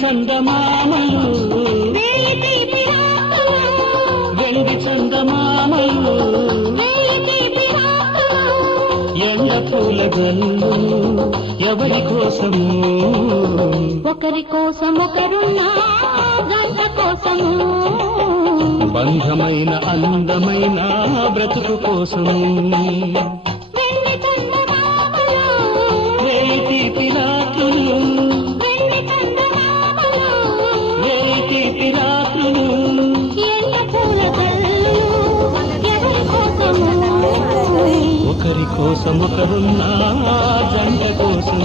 చందమామలు వెండి చందమామలు ఎండ పూల గల్లు ఎవరి కోసము ఒకరి కోసం ఒకరున్నా గంట కోసము బంధమైన అందమైన బ్రతుకు కోసము ఒకరి కోసం ఒకరున్నా జంట కోసం